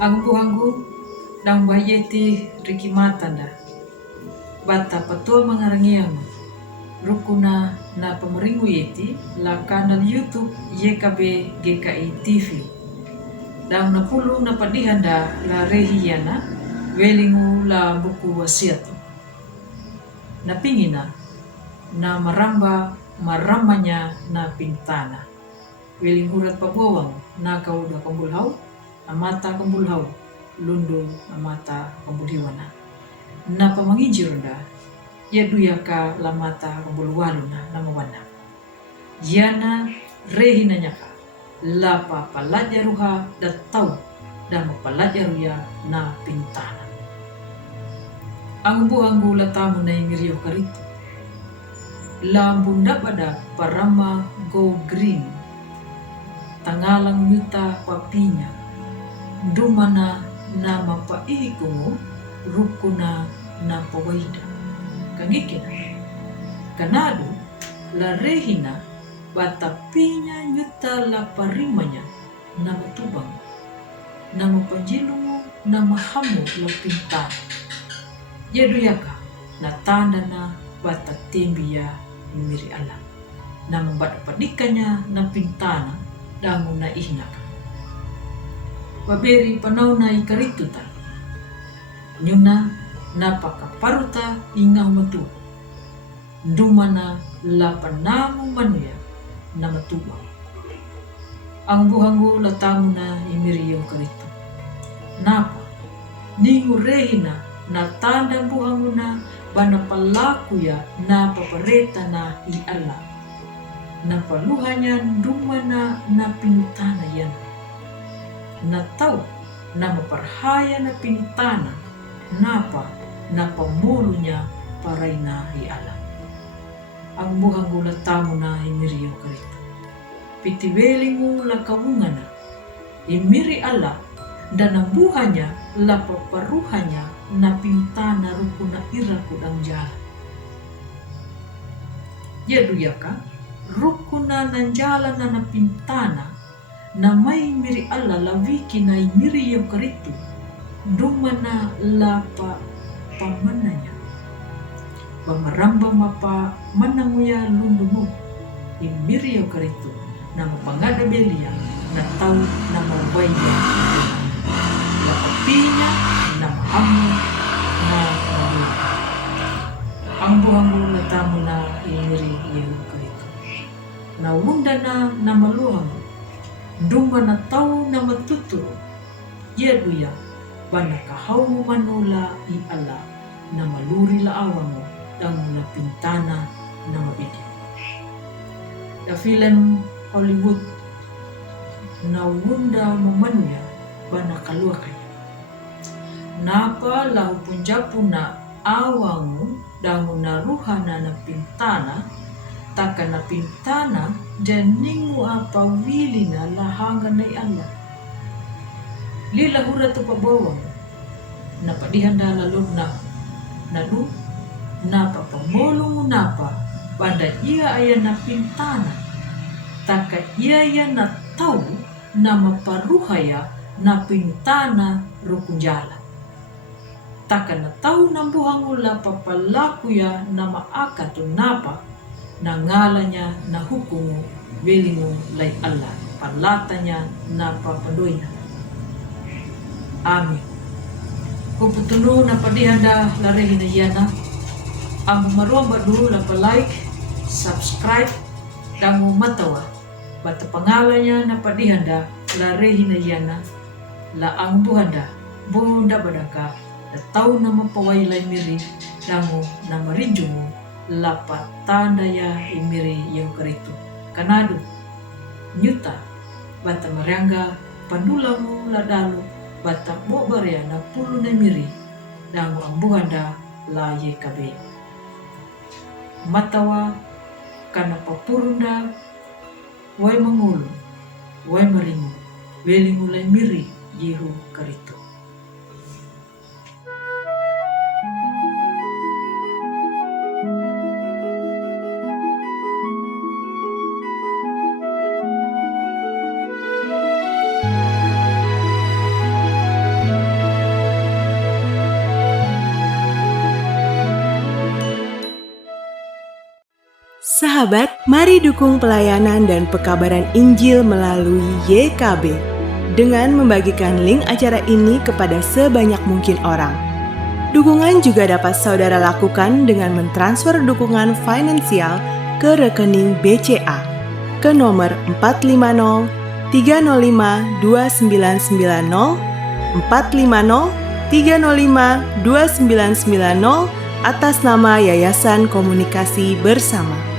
Ang buhanggu dang bayeti Riki Matanda. Bata patua mangarangiang rukuna na pamaringu yeti la kanal YouTube YKB GKI TV. Dang napulong na padihanda la rehiyana welingu la buku wasiatu. Napingina na maramanya na pintana. Weling hurat pabawang na kauda kambulhaw, amata kambulhaw, lundo amata kambulhiwana. Na pamangijirunda, yaduyaka lamata kambulwaluna na mawana. Yana rehinanya ka, lapa palajaruha datau dan mapalajaruya na pintana. Ang buhanggu latamu na imiriyo karito. Lambunda pada parama go green. Tangalang yuta papinya. Dumana na mapaihikungu rukuna na pawaida. Kangikina. Kanado la rehina batapinya yuta la parimanya na matubang. Na mapanjilungu na mahamu la pintana. Yaduyaka na tanda na batatembiya miri alam. Na mabadapadikannya na pintana dangu na ihnaka. Baberi panau na ikarituta. Nyuna napakaparuta ingaw matu. Dumana lapanamu manuya na matubang. Ang buhanggu latamu na imiriyo karito. Napa? Ningu rehina na tanda buhanggu na bana palaku ya na papareta na iala. Na paluhanya dumana na pinutana yan. Na tau na maparhaya na pinutana napa na pamulunya paray na iala. Ang buhanggu latamu na imiriyo karito. Pitiwelingu la kawungana imiri ala dan ang buhanya la paparuhanya na pintana rukuna iraku dang jalan. Yaduyaka rukuna ng jalan na pintana na may miri ala lawiki na imiri yung karito dumana la pamananya. Pamaramba mapa mananguya lundumu imiri yung karito na mapangada belia na tau na mawaya lapapinya na mahamu na maluha. Ang buhanggu na tamu na imiri yung karito. Na wunda na maluha mo. Duma na tau na matuturo. Yaduya bana kahaw mo manula iala na maluri laawa mo dang na pintana na mabigyan. Da film Hollywood na wunda mo manuya bana kalua kaya. Napa lahu punjapu na awangu dangu na ruhana na pintana taka na pintana dan ningu apa wili na lahanga na iala. Lila hura tu pabawang na padihanda lalod na nadu napa pamolong napa banda iya aya na pintana taka iya ya na tau na maparuhaya na pintana rukunjala. Taka na tau na buhangula papalaku ya na maakatu napa na ngalanya na hukumu welingu lay Allah palatanya na papadoy na. Amin. Kuputuno na padihanda larehin na yana ang maromba dulu na pa-like, subscribe, dangu matawa bata pangalanya na padihanda larehin na yana la ang buhanda bunda badaka na tau na mapawaylay miri dangu na marinjumu lapa tanda ya imiri yung karito. Kanado, nyuta, bata mariangga, pandulamu ladalo, bata bobarya na pulo na miri, dangu ang buhanda la YKB. Matawa, kanapapurunda, way mangulo, way maringo, welingulay miri, yehu karito. Sahabat, mari dukung pelayanan dan pekabaran Injil melalui YKB dengan membagikan link acara ini kepada sebanyak mungkin orang. Dukungan juga dapat saudara lakukan dengan mentransfer dukungan finansial ke rekening BCA ke nomor 450 305 2990 450 305 2990 atas nama Yayasan Komunikasi Bersama.